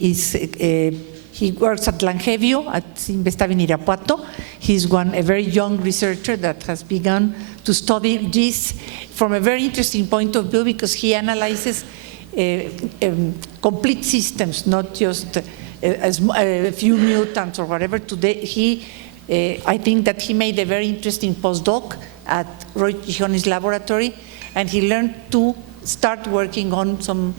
he works at LANGEBIO at CINVESTAV in Irapuato. He's a very young researcher that has begun to study this from a very interesting point of view, because he analyzes complete systems, not just a few mutants or whatever. Today, I think that he made a very interesting postdoc at Roy Gijones' laboratory, and he learned to start working on some,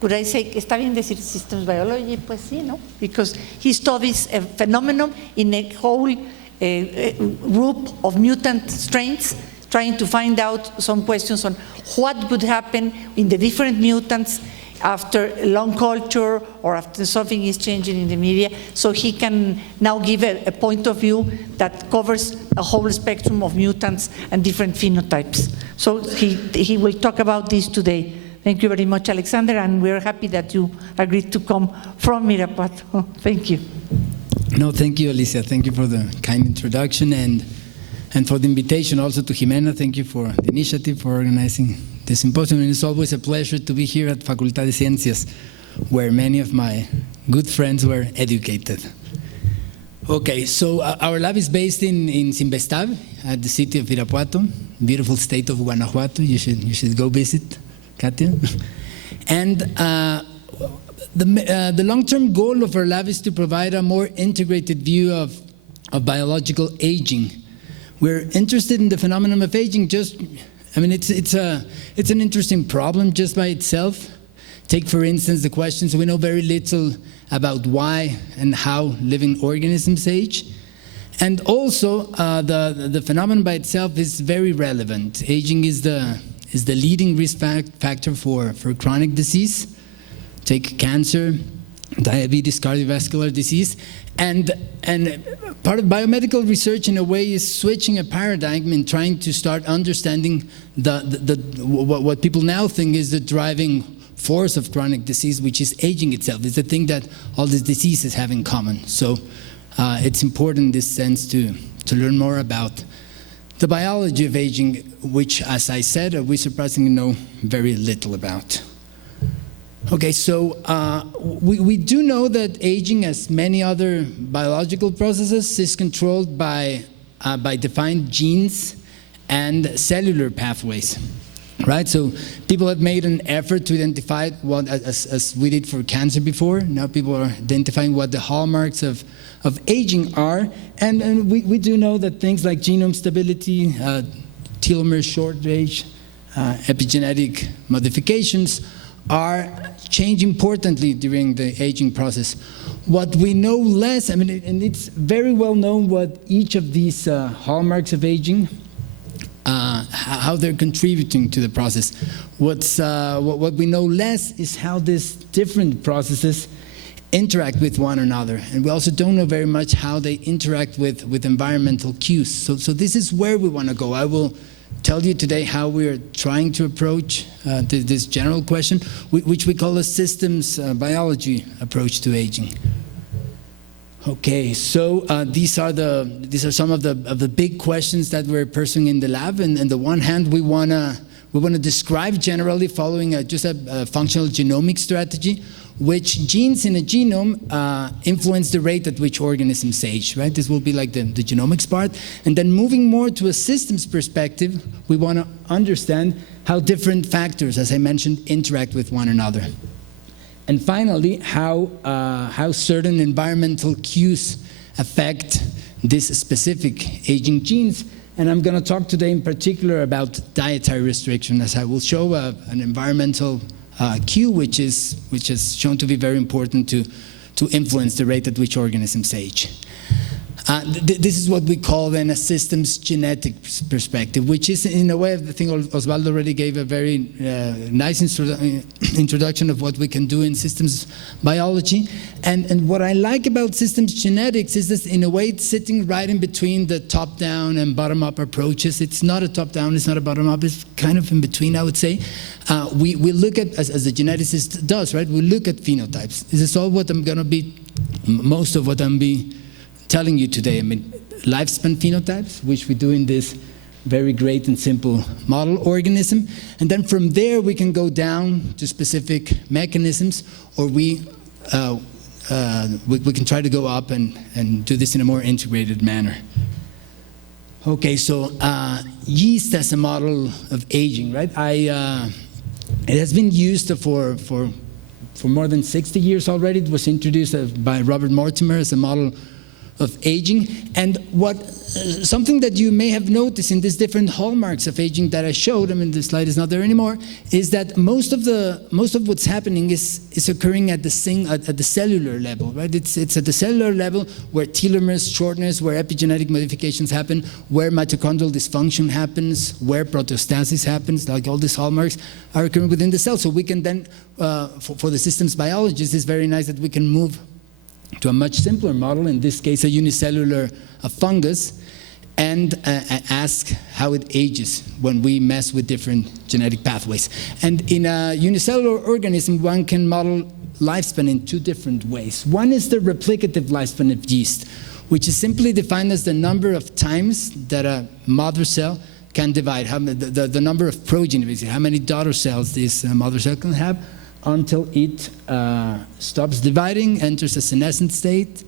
could I say, está bien decir systems biology? Pues sí, no? Because he studies a phenomenon in a whole group of mutant strains, trying to find out some questions on what would happen in the different mutants after long culture or after something is changing in the media. So he can now give a point of view that covers a whole spectrum of mutants and different phenotypes. So he will talk about this today. Thank you very much, Alexander, and we're happy that you agreed to come from Irapuato. Thank you. No, thank you, Alicia. Thank you for the kind introduction and for the invitation. Also to Jimena, thank you for the initiative, for organizing the symposium. And it's always a pleasure to be here at Facultad de Ciencias, where many of my good friends were educated. Okay, so our lab is based in CINVESTAV at the city of Irapuato, beautiful state of Guanajuato. You should go visit, Katia. And the long-term goal of our lab is to provide a more integrated view of biological aging. We're interested in the phenomenon of aging. It's an interesting problem just by itself. Take, for instance, the questions. We know very little about why and how living organisms age. And also, the phenomenon by itself is very relevant. Aging is the leading risk factor for chronic disease. Take cancer, diabetes, cardiovascular disease. And part of biomedical research, in a way, is switching a paradigm and trying to start understanding what people now think is the driving force of chronic disease, which is aging itself. It's the thing that all these diseases have in common. So it's important in this sense to learn more about the biology of aging, which, as I said, we surprisingly know very little about. Okay, so we do know that aging, as many other biological processes, is controlled by defined genes and cellular pathways, right? So people have made an effort to identify what, as we did for cancer before. Now people are identifying what the hallmarks of aging are, and we do know that things like genome stability, telomere short age, epigenetic modifications are change importantly during the aging process. What we know less, and it's very well known what each of these hallmarks of aging, how they're contributing to the process. What we know less is how these different processes interact with one another. And we also don't know very much how they interact with environmental cues. So this is where we want to go. I will tell you today how we are trying to approach this general question, which we call a systems biology approach to aging. Okay, so these are some of the big questions that we're pursuing in the lab. And on the one hand, we wanna describe generally, following just a functional genomic strategy, which genes in a genome influence the rate at which organisms age, right? This will be like the genomics part. And then moving more to a systems perspective, we want to understand how different factors, as I mentioned, interact with one another. And finally, how certain environmental cues affect this specific aging genes. And I'm going to talk today in particular about dietary restriction, as I will show an environmental cue, which is shown to be very important to influence the rate at which organisms age. This is what we call then a systems genetic perspective, which is in a way, I think Osvaldo already gave a very nice introduction of what we can do in systems biology. And what I like about systems genetics is that in a way it's sitting right in between the top-down and bottom-up approaches. It's not a top-down, it's not a bottom-up, it's kind of in between, I would say. We look at, as the geneticist does, right? We look at phenotypes. This is all what I'm going to be, most of what I'm be telling you today. I mean, lifespan phenotypes, which we do in this very great and simple model organism. And then from there, we can go down to specific mechanisms, or we we can try to go up and do this in a more integrated manner. Okay, so yeast as a model of aging, right? It has been used for more than 60 years already. It was introduced by Robert Mortimer as a model of aging. And something that you may have noticed in these different hallmarks of aging that I showed, I mean the slide is not there anymore, is that most of what's happening is occurring at the cellular level, right? It's at the cellular level where telomeres shortness, where epigenetic modifications happen, where mitochondrial dysfunction happens, where proteostasis happens, like all these hallmarks are occurring within the cell. So we can then, for the systems biologists, it's very nice that we can move to a much simpler model, in this case a unicellular fungus, and ask how it ages when we mess with different genetic pathways. And in a unicellular organism, one can model lifespan in two different ways. One is the replicative lifespan of yeast, which is simply defined as the number of times that a mother cell can divide, the number of progeny, basically, how many daughter cells this mother cell can have, until it stops dividing, enters a senescent state,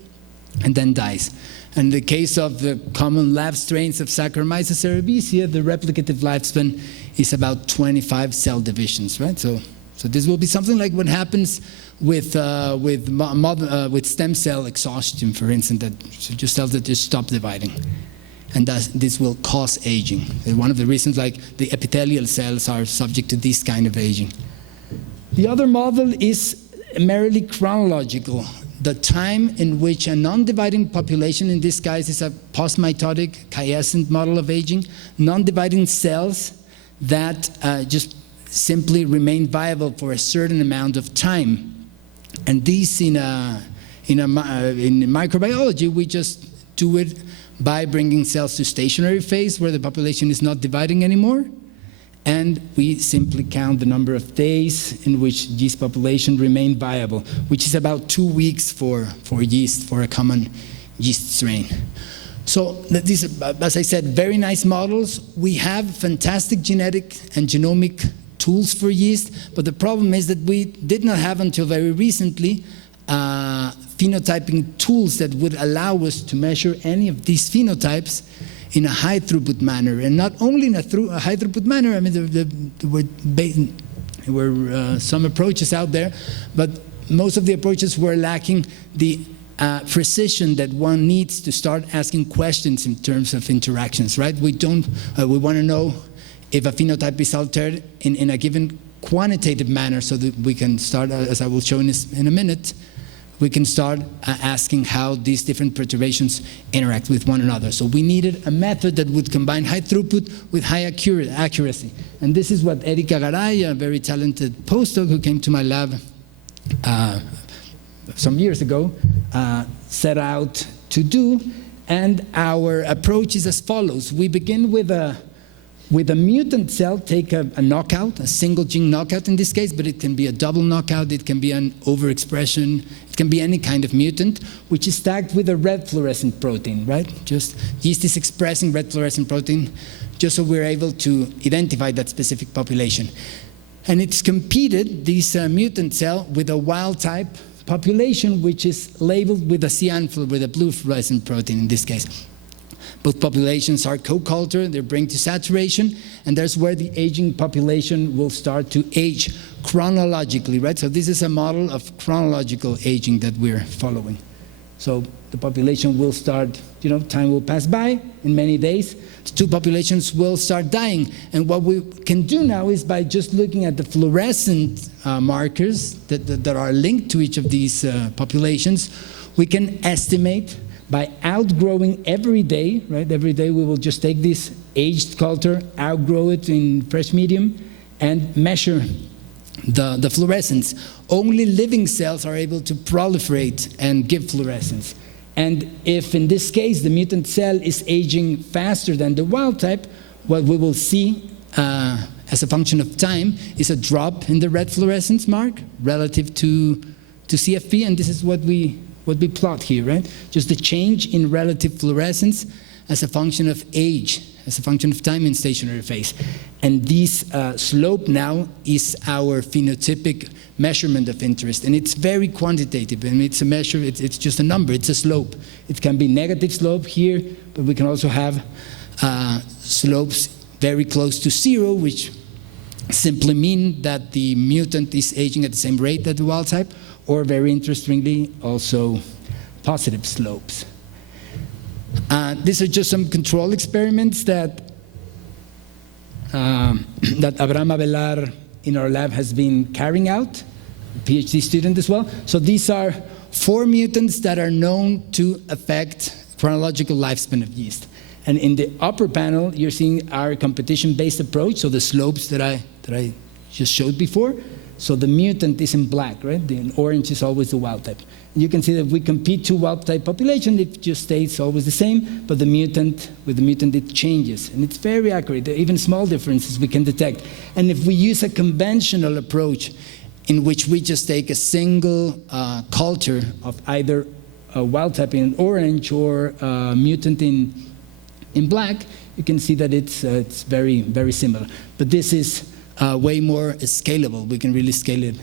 and then dies. In the case of the common lab strains of Saccharomyces cerevisiae, the replicative lifespan is about 25 cell divisions, right? So this will be something like what happens with stem cell exhaustion, for instance, that just cells that just stop dividing. And this will cause aging. And one of the reasons, like the epithelial cells are subject to this kind of aging. The other model is merely chronological. The time in which a non-dividing population, in this case is a post-mitotic quiescent model of aging, non-dividing cells that just simply remain viable for a certain amount of time. And these in microbiology, we just do it by bringing cells to stationary phase where the population is not dividing anymore. And we simply count the number of days in which yeast population remain viable, which is about 2 weeks for yeast, for a common yeast strain. So these, as I said, very nice models. We have fantastic genetic and genomic tools for yeast, but the problem is that we did not have until very recently phenotyping tools that would allow us to measure any of these phenotypes in a high throughput manner. And not only in a high throughput manner, I mean, there were some approaches out there, but most of the approaches were lacking the precision that one needs to start asking questions in terms of interactions, right? We want to know if a phenotype is altered in a given quantitative manner, so that we can start, as I will show in a minute, we can start asking how these different perturbations interact with one another. So we needed a method that would combine high throughput with high accuracy. And this is what Erika Garay, a very talented postdoc who came to my lab some years ago, set out to do. And our approach is as follows. We begin with a mutant cell, take a knockout, a single gene knockout in this case, but it can be a double knockout, it can be an overexpression, it can be any kind of mutant, which is tagged with a red fluorescent protein, right? Just yeast is expressing red fluorescent protein just so we're able to identify that specific population. And it's competed, this mutant cell, with a wild type population, which is labeled with a cyan, with a blue fluorescent protein in this case. Both populations are co-cultured, they bring to saturation, and that's where the aging population will start to age chronologically, right? So this is a model of chronological aging that we're following. So the population will start, time will pass by in many days, the two populations will start dying. And what we can do now is by just looking at the fluorescent markers that are linked to each of these populations, we can estimate by outgrowing every day, right? Every day we will just take this aged culture, outgrow it in fresh medium, and measure the fluorescence. Only living cells are able to proliferate and give fluorescence. And if in this case the mutant cell is aging faster than the wild type, what we will see as a function of time is a drop in the red fluorescence mark relative to CFP, and this is what we plot here, right? Just the change in relative fluorescence as a function of age, as a function of time in stationary phase. And this slope now is our phenotypic measurement of interest. And it's very quantitative. I mean, it's a measure, it's just a number, it's a slope. It can be negative slope here, but we can also have slopes very close to 0, which simply mean that the mutant is aging at the same rate as the wild type, or very interestingly, also positive slopes. These are just some control experiments that Abraham Avelar in our lab has been carrying out, a PhD student as well. So these are 4 mutants that are known to affect chronological lifespan of yeast. And in the upper panel, you're seeing our competition-based approach, so the slopes that I just showed before. So the mutant is in black, right? The orange is always the wild type. And you can see that if we compete 2 wild type population, it just stays always the same, but with the mutant it changes. And it's very accurate, even small differences we can detect. And if we use a conventional approach in which we just take a single culture of either a wild type in orange or a mutant in black, you can see that it's very, very similar. But this is way more scalable. We can really scale it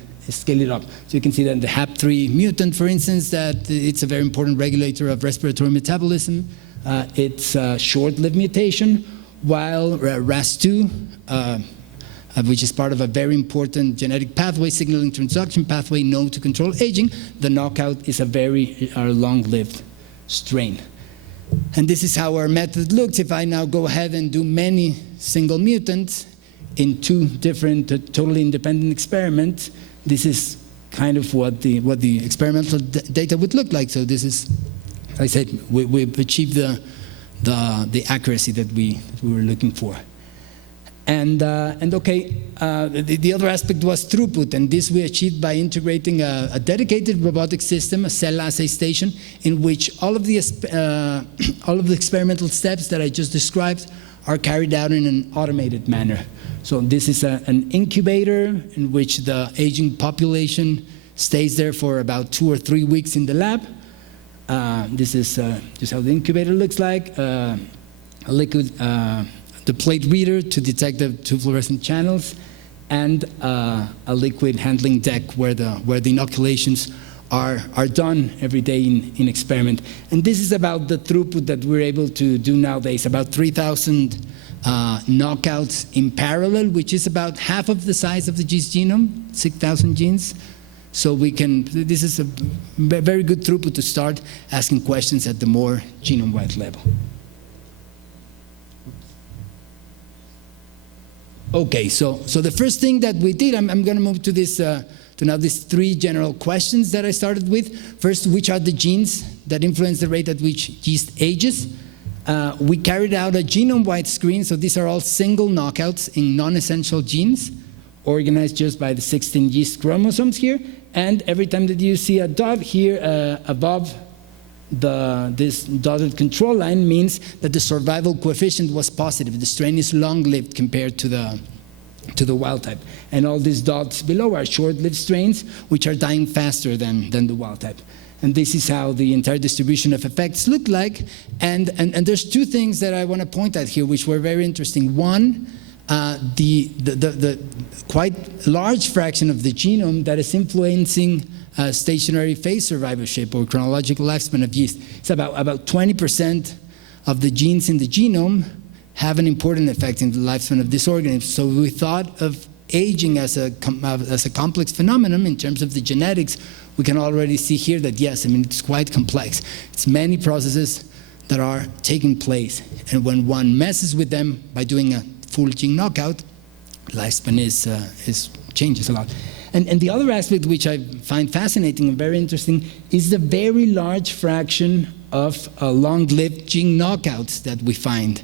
up. So you can see that the HAP3 mutant, for instance, that it's a very important regulator of respiratory metabolism. It's a short-lived mutation, while RAS2, which is part of a very important genetic pathway, signaling transduction pathway known to control aging, the knockout is a very long-lived strain. And this is how our method looks. If I now go ahead and do many single mutants in 2 different totally independent experiments, this is kind of what the experimental data would look like. So this is, I said, we've achieved the accuracy that we were looking for. And okay, the other aspect was throughput, and this we achieved by integrating a dedicated robotic system, a cell assay station, in which all of the experimental steps that I just described are carried out in an automated manner. So this is an incubator in which the aging population stays there for about 2 or 3 weeks in the lab. This is just how the incubator looks like. A liquid, the plate reader to detect the 2 fluorescent channels, and a liquid handling deck where the inoculations are done every day in experiment. And this is about the throughput that we're able to do nowadays, about 3,000 knockouts in parallel, which is about half of the size of the yeast genome, 6,000 genes. So this is a very good throughput to start asking questions at the more genome-wide level. Okay, so the first thing that we did, I'm going to move to this, to now these 3 general questions that I started with. First, which are the genes that influence the rate at which yeast ages? We carried out a genome-wide screen, so these are all single knockouts in non-essential genes, organized just by the 16 yeast chromosomes here. And every time that you see a dot here above this dotted control line means that the survival coefficient was positive. The strain is long-lived compared to the wild type. And all these dots below are short-lived strains, which are dying faster than the wild type. And this is how the entire distribution of effects look like. And there's 2 things that I want to point out here, which were very interesting. One, the quite large fraction of the genome that is influencing stationary phase survivorship or chronological lifespan of yeast. It's about 20% of the genes in the genome have an important effect in the lifespan of this organism. So we thought of aging as a complex phenomenon in terms of the genetics. We can already see here that yes, I mean, it's quite complex. It's many processes that are taking place. And when one messes with them by doing a full gene knockout, lifespan changes a lot. And the other aspect which I find fascinating and very interesting is the very large fraction of long-lived gene knockouts that we find.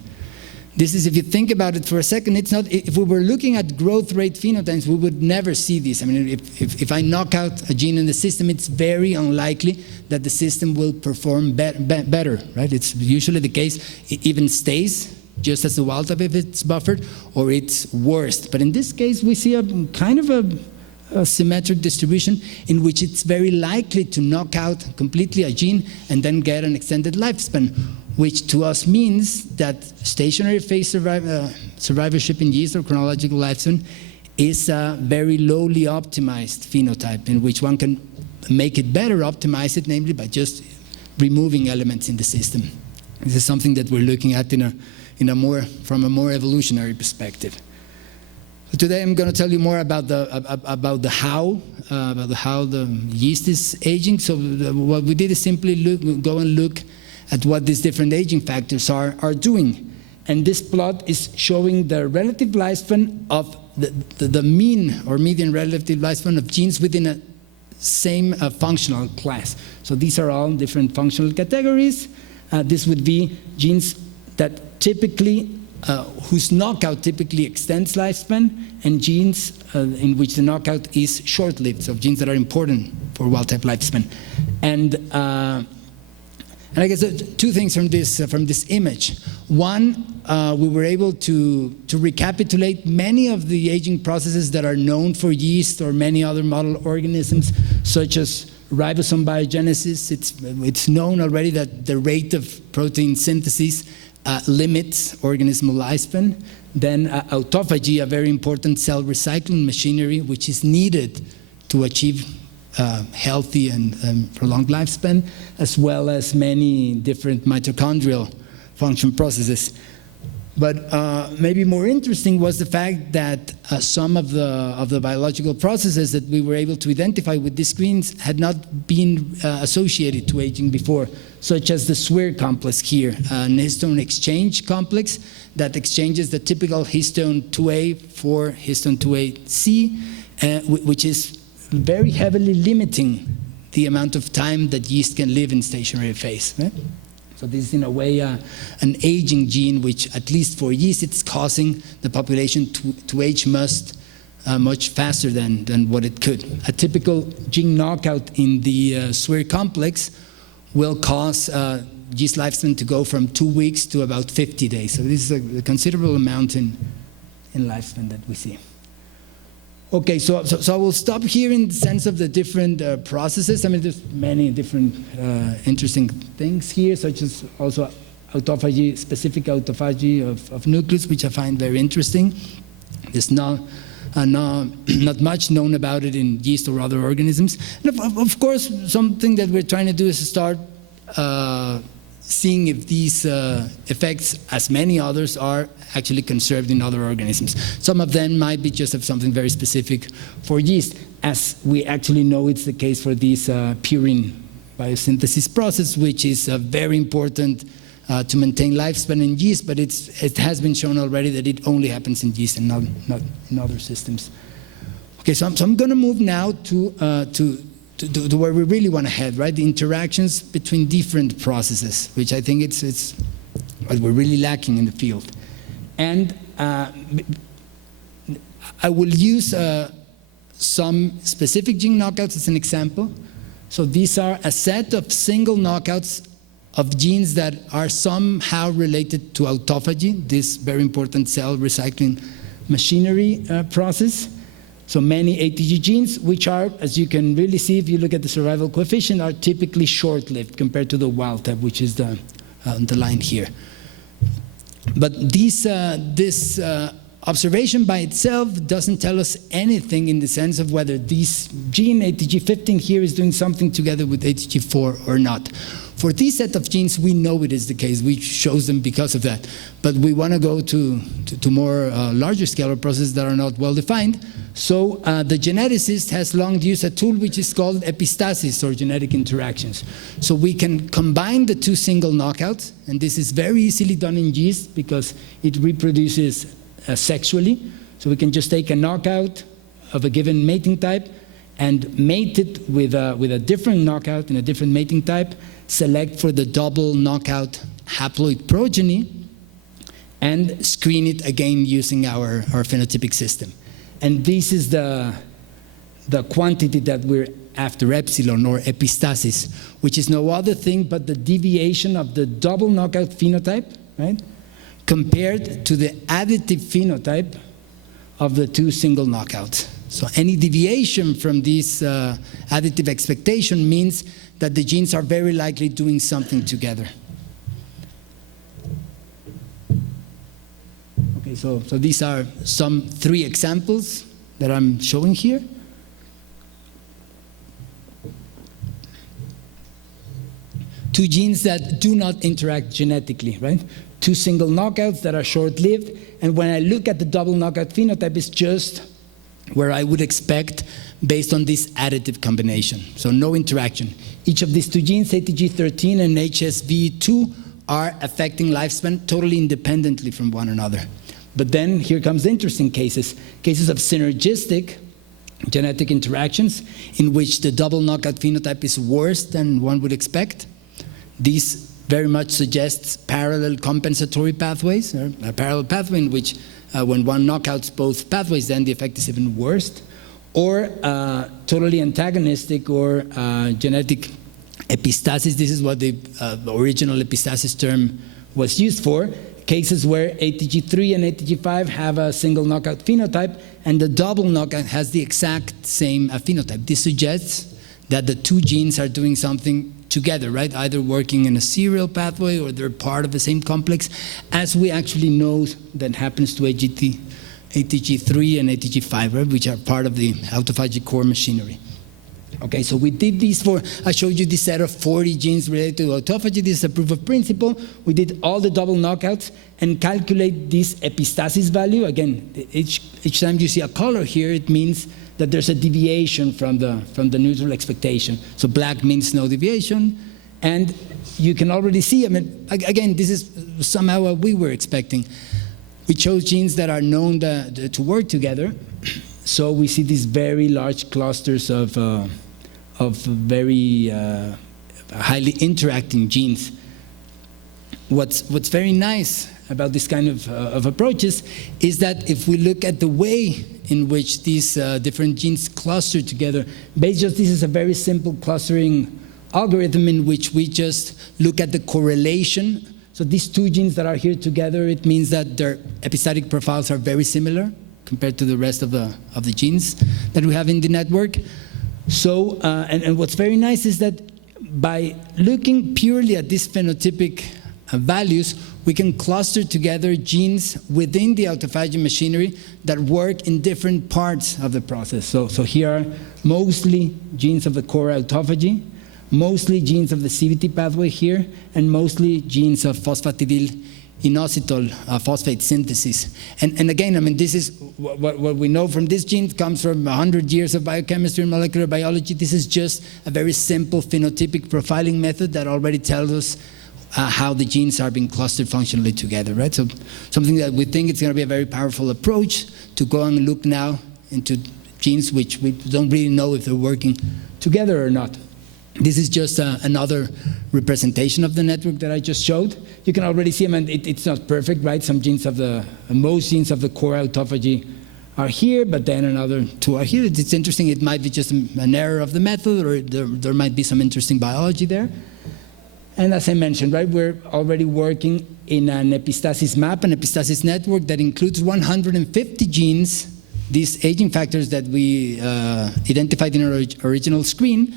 This is, if you think about it for a second, it's not, if we were looking at growth rate phenotypes, we would never see this. I mean, if I knock out a gene in the system, it's very unlikely that the system will perform better, right? It's usually the case, it even stays just as the wild type if it's buffered, or it's worse. But in this case, we see a kind of symmetric distribution in which it's very likely to knock out completely a gene and then get an extended lifespan, which to us means that stationary phase survivorship in yeast or chronological lifespan is a very lowly optimized phenotype in which one can make it better, optimize it, namely by just removing elements in the system. This is something that we're looking at from a more evolutionary perspective. So today I'm going to tell you more about the how the yeast is aging. So what we did is simply go and look at what these different aging factors are doing. And this plot is showing the relative lifespan of the mean or median relative lifespan of genes within a same functional class. So these are all different functional categories. This would be genes that typically, whose knockout typically extends lifespan, and genes in which the knockout is short-lived, so genes that are important for wild-type lifespan. And I guess two things from this image. One, we were able to recapitulate many of the aging processes that are known for yeast or many other model organisms, such as ribosome biogenesis. It's known already that the rate of protein synthesis limits organismal lifespan. Then autophagy, a very important cell recycling machinery, which is needed to achieve healthy and prolonged lifespan, as well as many different mitochondrial function processes. But maybe more interesting was the fact that some of the biological processes that we were able to identify with these screens had not been associated to aging before, such as the SWIR complex here, an histone exchange complex that exchanges the typical histone 2A for histone 2AC, which is very heavily limiting the amount of time that yeast can live in stationary phase. Right? So this is in a way an aging gene, which at least for yeast, it's causing the population to age much faster than what it could. A typical gene knockout in the SWIR complex will cause yeast lifespan to go from 2 weeks to about 50 days. So this is a considerable amount in lifespan that we see. Okay, so I will stop here in the sense of the different processes. I mean, there's many different interesting things here, such as also autophagy, specific autophagy of nucleus, which I find very interesting. There's not much known about it in yeast or other organisms. And of course, something that we're trying to do is to start seeing if these effects, as many others, are actually conserved in other organisms. Some of them might be just of something very specific for yeast, as we actually know it's the case for this purine biosynthesis process, which is very important to maintain lifespan in yeast, but it has been shown already that it only happens in yeast and not in other systems. Okay, so I'm going to move now to where we really want to head, right? The interactions between different processes, which I think it's what we're really lacking in the field. And I will use some specific gene knockouts as an example. So these are a set of single knockouts of genes that are somehow related to autophagy, this very important cell recycling machinery process. So many ATG genes, which are, as you can really see if you look at the survival coefficient, are typically short-lived compared to the wild type, which is the line here. But this observation by itself doesn't tell us anything in the sense of whether this gene, ATG15 here, is doing something together with ATG4 or not. For this set of genes, we know it is the case. We chose them because of that. But we want to go to more larger scale processes that are not well defined. So the geneticist has long used a tool which is called epistasis, or genetic interactions. So we can combine the two single knockouts, and this is very easily done in yeast because it reproduces sexually. So we can just take a knockout of a given mating type and mate it with a different knockout in a different mating type, select for the double knockout haploid progeny, and screen it again using our phenotypic system. And this is the quantity that we're after, epsilon, or epistasis, which is no other thing but the deviation of the double knockout phenotype, right, compared to the additive phenotype of the two single knockouts. So any deviation from this additive expectation means that the genes are very likely doing something together. Okay, so these are some 3 examples that I'm showing here. Two genes that do not interact genetically, right? 2 single knockouts that are short-lived, and when I look at the double knockout phenotype, it's just where I would expect based on this additive combination. So no interaction. Each of these 2 genes, ATG13 and HSV2, are affecting lifespan totally independently from one another. But then here comes the interesting cases of synergistic genetic interactions in which the double knockout phenotype is worse than one would expect. This very much suggests parallel compensatory pathways, or a parallel pathway in which when one knockouts both pathways, then the effect is even worse, or totally antagonistic or genetic epistasis. This is what the original epistasis term was used for. Cases where ATG3 and ATG5 have a single knockout phenotype, and the double knockout has the exact same phenotype. This suggests that the 2 genes are doing something together, right? Either working in a serial pathway or they're part of the same complex, as we actually know that happens to ATG3 and ATG5, right? Which are part of the autophagic core machinery. Okay, so we did these I showed you this set of 40 genes related to autophagy. This is a proof of principle. We did all the double knockouts and calculate this epistasis value. Again, each time you see a color here, it means that there's a deviation from the neutral expectation. So black means no deviation, and you can already see, I mean, again, this is somehow what we were expecting. We chose genes that are known to work together, so we see these very large clusters of very highly interacting genes. What's very nice about this kind of approaches is that if we look at the way in which these different genes cluster together, this is a very simple clustering algorithm in which we just look at the correlation. So these 2 genes that are here together, it means that their epistatic profiles are very similar compared to the rest of the genes that we have in the network. So, and what's very nice is that by looking purely at these phenotypic values, we can cluster together genes within the autophagy machinery that work in different parts of the process. So here are mostly genes of the core autophagy, mostly genes of the CBT pathway here, and mostly genes of phosphatidyl inositol phosphate synthesis. And again, I mean, this is what we know from this gene comes from 100 years of biochemistry and molecular biology. This is just a very simple phenotypic profiling method that already tells us how the genes are being clustered functionally together, right? So something that we think it's going to be a very powerful approach to go and look now into genes which we don't really know if they're working together or not. This is just another representation of the network that I just showed. You can already see, I mean, it's not perfect, right? Some genes of most genes of the core autophagy are here, but then another 2 are here. It's interesting. It might be just an error of the method, or there might be some interesting biology there. And as I mentioned, right, we're already working in an epistasis map, an epistasis network that includes 150 genes, these aging factors that we identified in our original screen,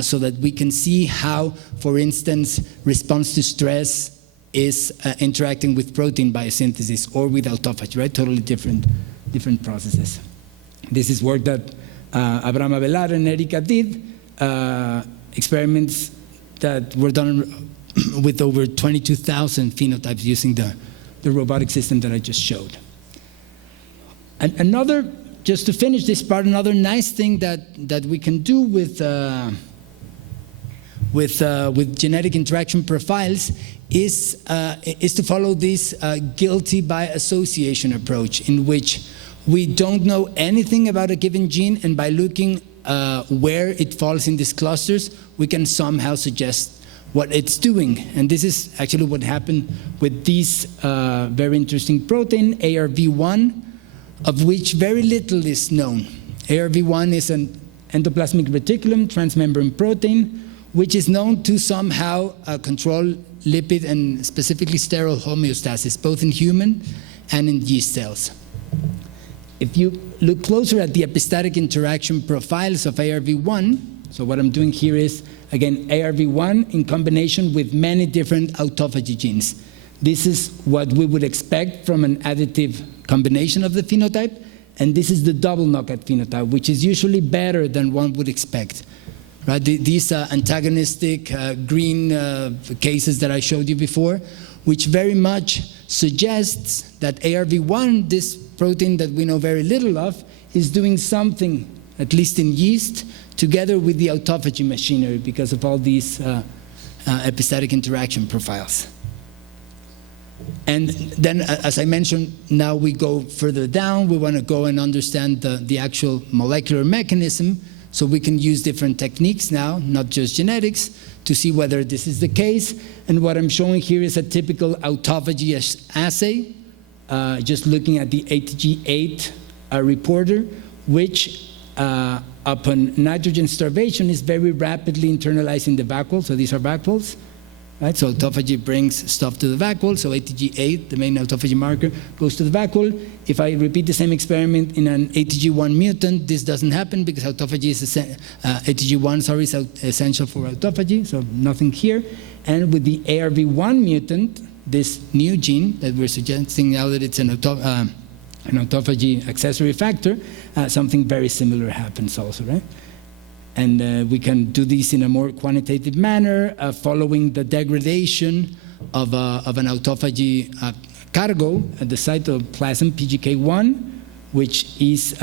so that we can see how, for instance, response to stress is interacting with protein biosynthesis or with autophagy, right? Totally different processes. This is work that Abraham Avelar and Erika did, experiments that were done with over 22,000 phenotypes using the robotic system that I just showed. And another, just to finish this part, another nice thing that we can do with genetic interaction profiles is to follow this guilty by association approach, in which we don't know anything about a given gene, and by looking where it falls in these clusters, we can somehow suggest what it's doing. And this is actually what happened with this very interesting protein, ARV1, of which very little is known. ARV1 is an endoplasmic reticulum transmembrane protein, which is known to somehow control lipid and specifically sterol homeostasis, both in human and in yeast cells. if you look closer at the epistatic interaction profiles of ARV1, so what I'm doing here is, again, ARV1 in combination with many different autophagy genes. This is what we would expect from an additive combination of the phenotype, and this is the double knockout phenotype, which is usually better than one would expect. Right? These antagonistic green cases that I showed you before, which very much suggests that ARV1, this protein that we know very little of, is doing something, at least in yeast, together with the autophagy machinery because of all these epistatic interaction profiles. And then, as I mentioned, now we go further down. We want to go and understand the actual molecular mechanism, so we can use different techniques now, not just genetics, to see whether this is the case. And what I'm showing here is a typical autophagy assay, just looking at the ATG8 reporter, which upon nitrogen starvation is very rapidly internalizing the vacuole. So these are vacuoles. Right? So autophagy brings stuff to the vacuole, so ATG8, the main autophagy marker, goes to the vacuole. If I repeat the same experiment in an ATG1 mutant, this doesn't happen because autophagy is ATG1, is essential for autophagy, so nothing here. And with the ARV1 mutant, this new gene that we're suggesting now that it's an autophagy accessory factor, something very similar happens also, right? And we can do this in a more quantitative manner, following the degradation of an autophagy cargo at the cytoplasm, PGK1, which is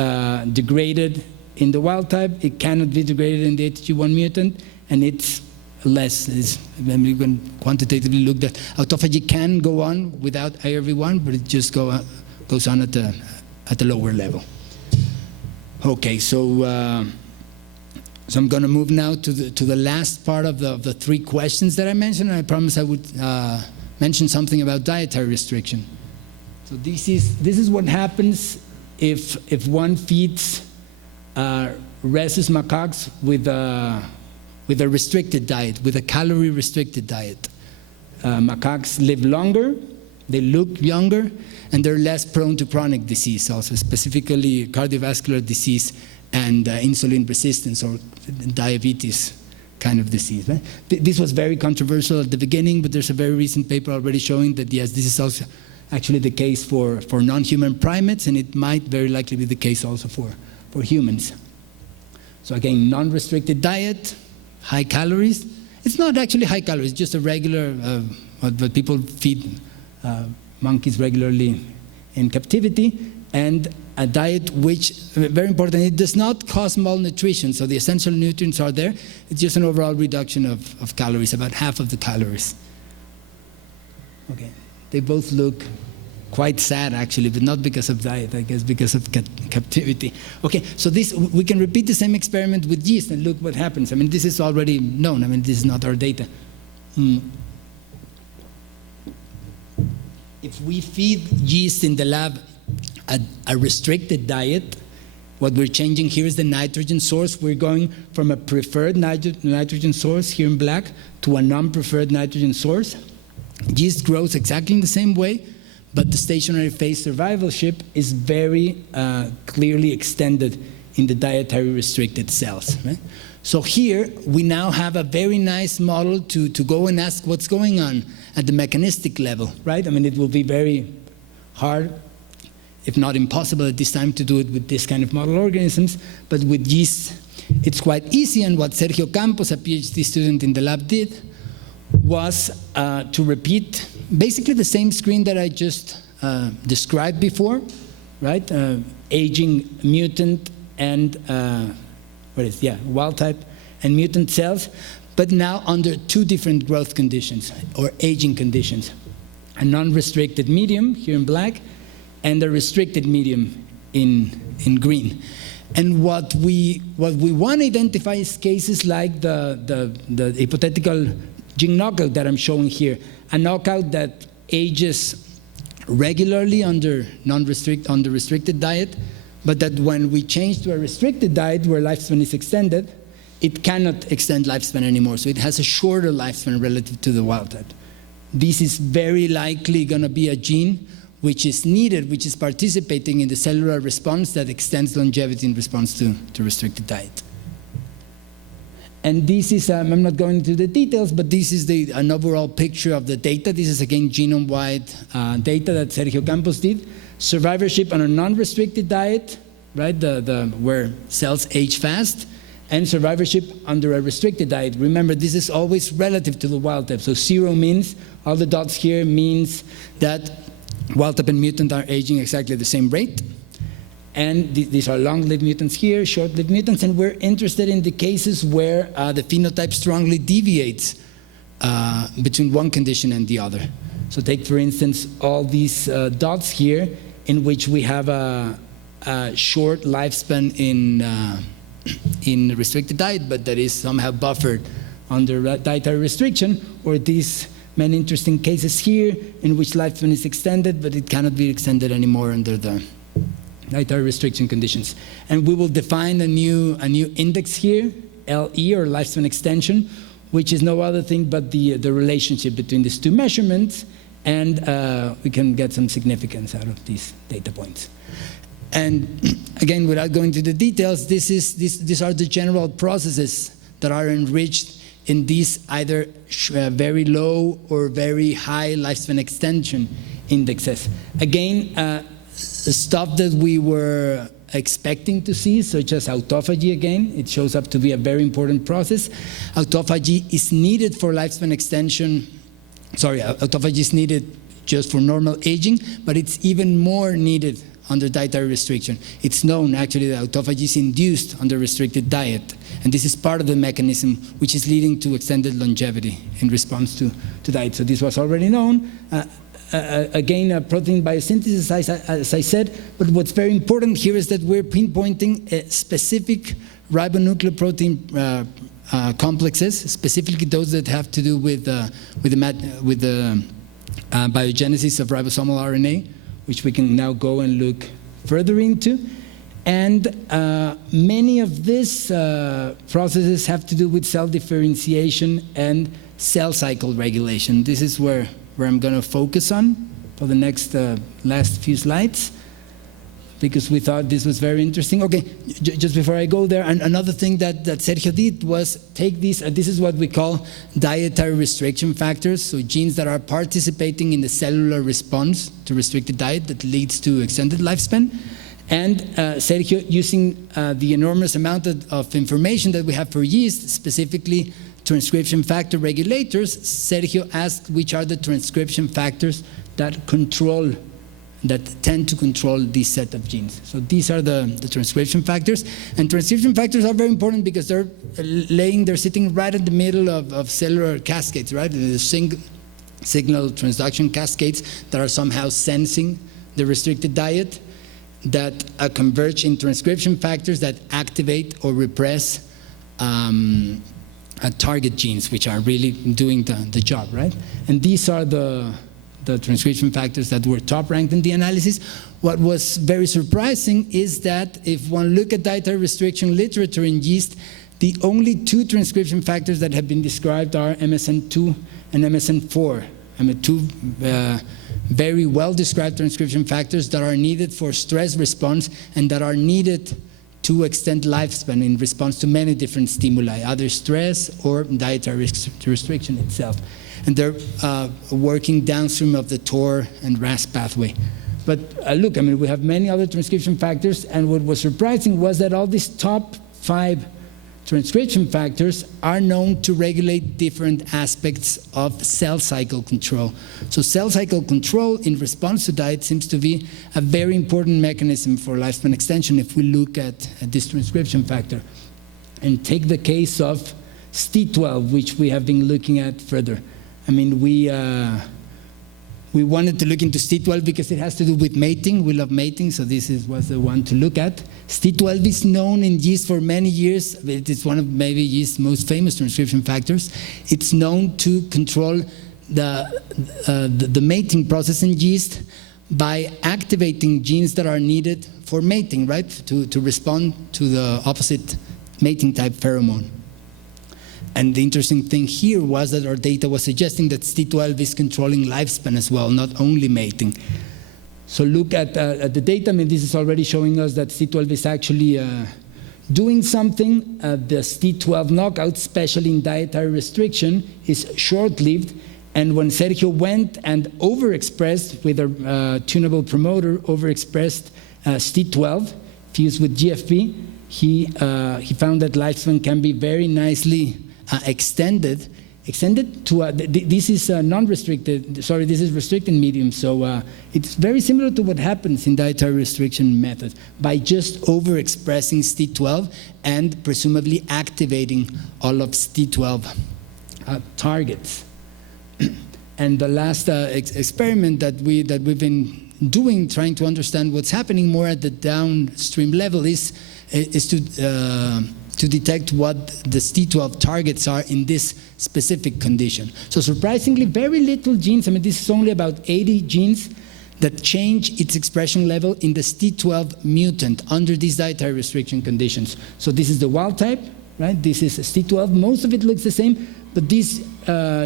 degraded in the wild type. It cannot be degraded in the ATG1 mutant, and it's less. When we can quantitatively look at autophagy can go on without ARV1, but it just goes on at a lower level. Okay, so I'm going to move now to the last part of the three questions that I mentioned. And I promised I would mention something about dietary restriction. So this is what happens if one feeds rhesus macaques with a restricted diet, with a calorie-restricted diet. Macaques live longer, they look younger, and they're less prone to chronic disease, also specifically cardiovascular disease and insulin resistance or diabetes kind of disease. Right? This was very controversial at the beginning, but there's a very recent paper already showing that yes, this is also actually the case for non-human primates, and it might very likely be the case also for humans. So again, non-restricted diet, high calories. It's not actually high calories, just a regular, what people feed monkeys regularly in captivity, and a diet which, very important, it does not cause malnutrition, so the essential nutrients are there. It's just an overall reduction of calories, about half of the calories. Okay, they both look quite sad actually, but not because of diet, I guess because of captivity. Okay, so we can repeat the same experiment with yeast and look what happens. I mean, this is already known. I mean, this is not our data. If we feed yeast in the lab a restricted diet, what we're changing here is the nitrogen source. We're going from a preferred nitrogen source here in black to a non-preferred nitrogen source. Yeast grows exactly in the same way, but the stationary phase survivalship is very clearly extended in the dietary restricted cells. Right? So here we now have a very nice model to go and ask what's going on at the mechanistic level, right? I mean, it will be very hard, if not impossible at this time, to do it with this kind of model organisms, but with yeast it's quite easy. And what Sergio Campos, a PhD student in the lab, did was to repeat basically the same screen that I just described before, right? Aging mutant and wild type and mutant cells, but now under two different growth conditions or aging conditions. A non-restricted medium here in black and a restricted medium in green. And what we want to identify is cases like the hypothetical gene knockout that I'm showing here, a knockout that ages regularly under restricted diet, but that when we change to a restricted diet where lifespan is extended, it cannot extend lifespan anymore. So it has a shorter lifespan relative to the wild type. This is very likely going to be a gene which is needed, which is participating in the cellular response that extends longevity in response to restricted diet. And this is, I'm not going into the details, but this is an overall picture of the data. This is, again, genome-wide data that Sergio Campos did. Survivorship on a non-restricted diet, right, where cells age fast, and survivorship under a restricted diet. Remember, this is always relative to the wild type. So 0 means, all the dots here means that wild type and mutant are aging exactly the same rate. And these are long-lived mutants here, short-lived mutants, and we're interested in the cases where the phenotype strongly deviates between one condition and the other. So take, for instance, all these dots here in which we have a short lifespan in restricted diet, but that is somehow buffered under dietary restriction, or these many interesting cases here in which lifespan is extended, but it cannot be extended anymore under the dietary restriction conditions. And we will define a new index here, LE, or lifespan extension, which is no other thing but the relationship between these two measurements, and we can get some significance out of these data points. And again, without going into the details, these are the general processes that are enriched in these either very low or very high lifespan extension indexes. Again, stuff that we were expecting to see, such as autophagy again, it shows up to be a very important process. Autophagy is needed for lifespan extension. Sorry, autophagy is needed just for normal aging, but it's even more needed under dietary restriction. It's known actually that autophagy is induced under restricted diet, and this is part of the mechanism which is leading to extended longevity in response to diet. So this was already known. Again, protein biosynthesis, as I said, but what's very important here is that we're pinpointing specific ribonucleoprotein complexes, specifically those that have to do with the biogenesis of ribosomal RNA, which we can now go and look further into. And many of these processes have to do with cell differentiation and cell cycle regulation. This is where I'm going to focus on for the next last few slides, because we thought this was very interesting. Okay, just before I go there, another thing that Sergio did was take these, this is what we call dietary restriction factors, so genes that are participating in the cellular response to restricted diet that leads to extended lifespan. And Sergio, using the enormous amount of information that we have for yeast, specifically transcription factor regulators, Sergio asked which are the transcription factors that tend to control this set of genes. So these are the transcription factors. And transcription factors are very important because they're sitting right in the middle of cellular cascades, right? The signal transduction cascades that are somehow sensing the restricted diet, that converge in transcription factors that activate or repress target genes, which are really doing the job, right? And these are the transcription factors that were top ranked in the analysis. What was very surprising is that if one look at dietary restriction literature in yeast, the only two transcription factors that have been described are MSN2 and MSN4. I mean, two very well-described transcription factors that are needed for stress response and that are needed to extend lifespan in response to many different stimuli, either stress or dietary restriction itself. And they're working downstream of the TOR and RAS pathway. But look, I mean, we have many other transcription factors, and what was surprising was that all these top 5 transcription factors are known to regulate different aspects of cell cycle control. So cell cycle control in response to diet seems to be a very important mechanism for lifespan extension if we look at this transcription factor. And take the case of ST12, which we have been looking at further. I mean, we wanted to look into ST12 because it has to do with mating. We love mating, so this was the one to look at. ST12 is known in yeast for many years. It is one of maybe yeast's most famous transcription factors. It's known to control the mating process in yeast by activating genes that are needed for mating, right? To respond to the opposite mating type pheromone. And the interesting thing here was that our data was suggesting that ST12 is controlling lifespan as well, not only mating. So look at the data. I mean, this is already showing us that C12 is actually doing something. The C12 knockout, especially in dietary restriction, is short-lived. And when Sergio went and overexpressed with a tunable promoter, overexpressed C12 fused with GFP, he found that lifespan can be very nicely extended to, this is non-restricted, sorry, this is restricted medium, so it's very similar to what happens in dietary restriction method by just overexpressing C12 and presumably activating all of C12 targets. And the last experiment that we've been doing, trying to understand what's happening more at the downstream level, is to detect what the C12 targets are in this specific condition. So surprisingly, very little genes, I mean, this is only about 80 genes that change its expression level in the C12 mutant under these dietary restriction conditions. So this is the wild type, right? This is C12. Most of it looks the same, but these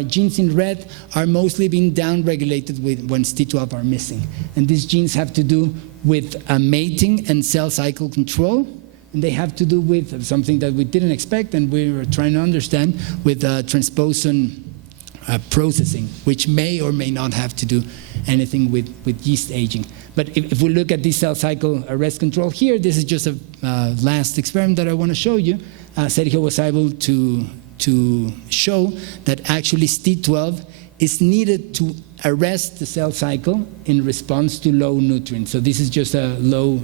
genes in red are mostly being downregulated when C12 are missing. And these genes have to do with mating and cell cycle control. And they have to do with something that we didn't expect and we were trying to understand with transposon processing, which may or may not have to do anything with yeast aging. But if we look at this cell cycle arrest control here, this is just a last experiment that I want to show you. Sergio was able to show that actually C12 is needed to arrest the cell cycle in response to low nutrients. So this is just a low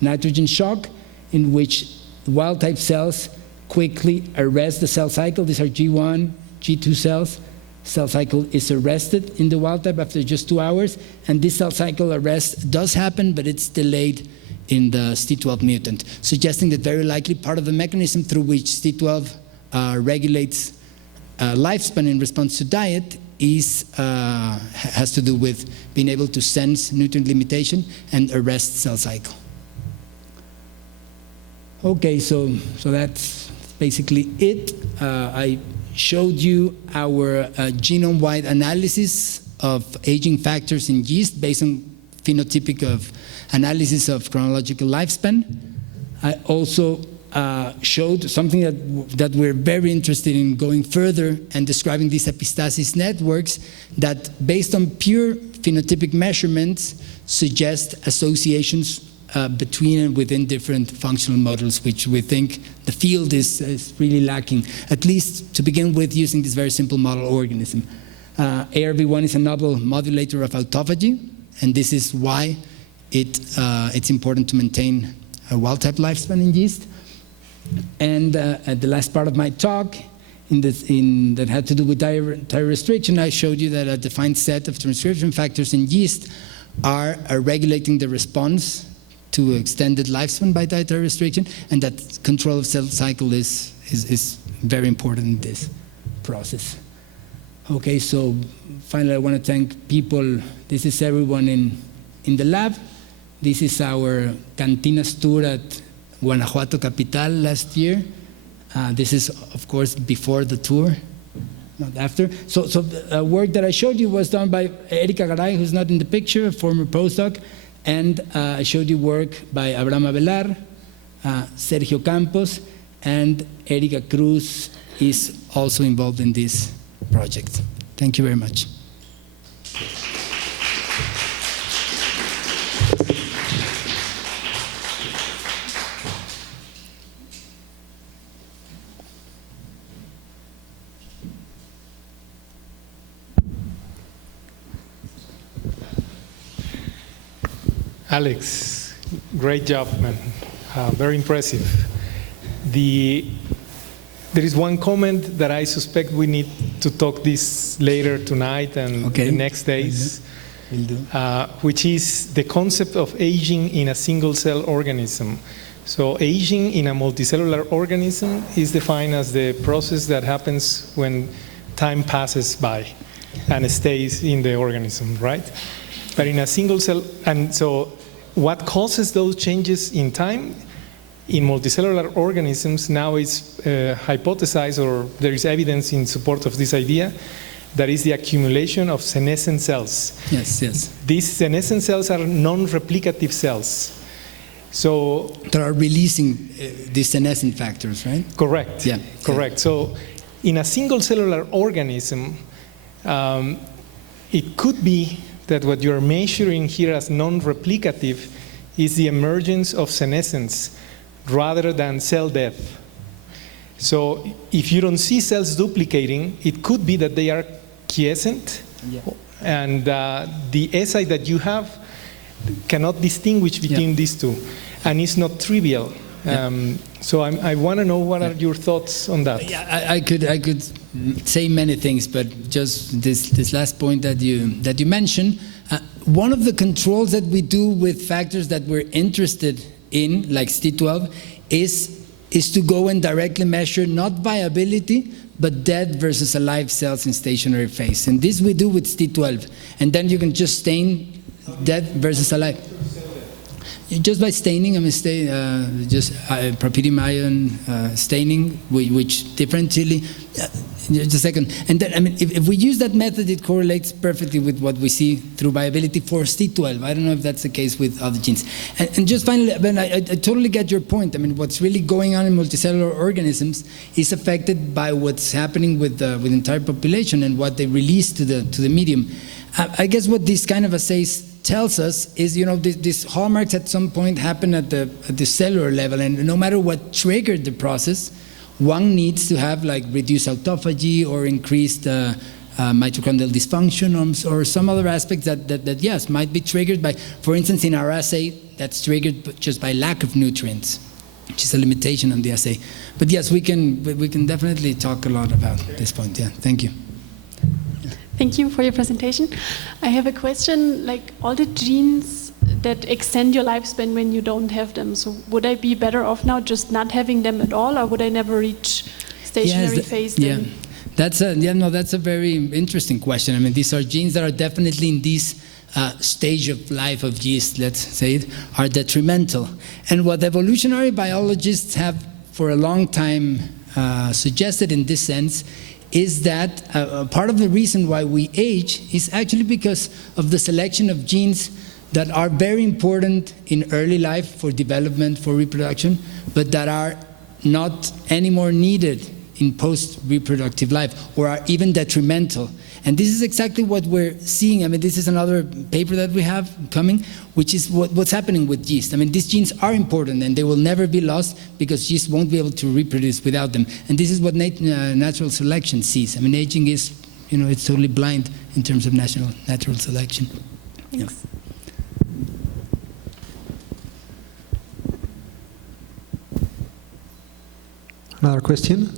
nitrogen shock in which wild-type cells quickly arrest the cell cycle. These are G1, G2 cells. Cell cycle is arrested in the wild-type after just 2 hours, and this cell cycle arrest does happen, but it's delayed in the C12 mutant, suggesting that very likely part of the mechanism through which C12 regulates lifespan in response to diet has to do with being able to sense nutrient limitation and arrest cell cycle. Okay, so that's basically it. I showed you our genome-wide analysis of aging factors in yeast based on phenotypic of analysis of chronological lifespan. I also showed something that we're very interested in going further and describing these epistasis networks that, based on pure phenotypic measurements, suggest associations between and within different functional models, which we think the field is really lacking, at least to begin with, using this very simple model organism. ARV1 is a novel modulator of autophagy, and this is why it's important to maintain a wild-type lifespan in yeast. And at the last part of my talk, that had to do with dietary restriction, I showed you that a defined set of transcription factors in yeast are regulating the response to extended lifespan by dietary restriction, and that control of cell cycle is very important in this process. Okay, so finally I want to thank people. This is everyone in the lab. This is our Cantinas tour at Guanajuato Capital last year. This is, of course, before the tour, not after. So the work that I showed you was done by Erika Garay, who's not in the picture, a former postdoc, and I showed you work by Abraham Avelar, Sergio Campos, and Erika Cruz is also involved in this project. Thank you very much. Alex, great job, man. Very impressive. There is one comment that I suspect we need to talk this later tonight and the next days, Will do. Which is the concept of aging in a single-cell organism. So aging in a multicellular organism is defined as the process that happens when time passes by and stays in the organism, right? But in a single cell, and so what causes those changes in time in multicellular organisms now is hypothesized, or there is evidence in support of this idea, that is the accumulation of senescent cells. Yes, yes. These senescent cells are non-replicative cells. So That are releasing these senescent factors, right? correct. Yeah. Correct. So in a single cellular organism, it could be that what you're measuring here as non-replicative is the emergence of senescence rather than cell death. So if you don't see cells duplicating, it could be that they are quiescent, and the essay that you have cannot distinguish between these two, and it's not trivial. So I want to know what are your thoughts on that. Yeah, I could say many things, but just this last point that you mentioned. One of the controls that we do with factors that we're interested in, like ST12, is to go and directly measure not viability, but dead versus alive cells in stationary phase. And this we do with ST12. And then you can just stain dead versus alive. Just by staining, just propylium ion staining, which differentially, just a second. And then, if we use that method, it correlates perfectly with what we see through viability for ST12. I don't know if that's the case with other genes. And just finally, I totally get your point. What's really going on in multicellular organisms is affected by what's happening with the entire population and what they release to the medium. I guess what these kind of assays tells us is, these hallmarks at some point happen at the cellular level, and no matter what triggered the process, one needs to have like reduced autophagy or increased mitochondrial dysfunction or some other aspects that yes, might be triggered by, for instance, in our assay, that's triggered just by lack of nutrients, which is a limitation on the assay. But yes, we can definitely talk a lot about this point. Yeah, thank you. Thank you for your presentation. I have a question, like all the genes that extend your lifespan when you don't have them, so would I be better off now just not having them at all, or would I never reach stationary phase then? Yeah, that's a very interesting question. These are genes that are definitely in this stage of life of yeast, let's say it, are detrimental. And what evolutionary biologists have for a long time suggested in this sense is that part of the reason why we age is actually because of the selection of genes that are very important in early life for development, for reproduction, but that are not anymore needed in post-reproductive life, or are even detrimental. And this is exactly what we're seeing. This is another paper that we have coming, which is what's happening with yeast. These genes are important, and they will never be lost because yeast won't be able to reproduce without them. And this is what natural selection sees. Aging is, it's totally blind in terms of natural selection. Thanks. Yeah. Another question?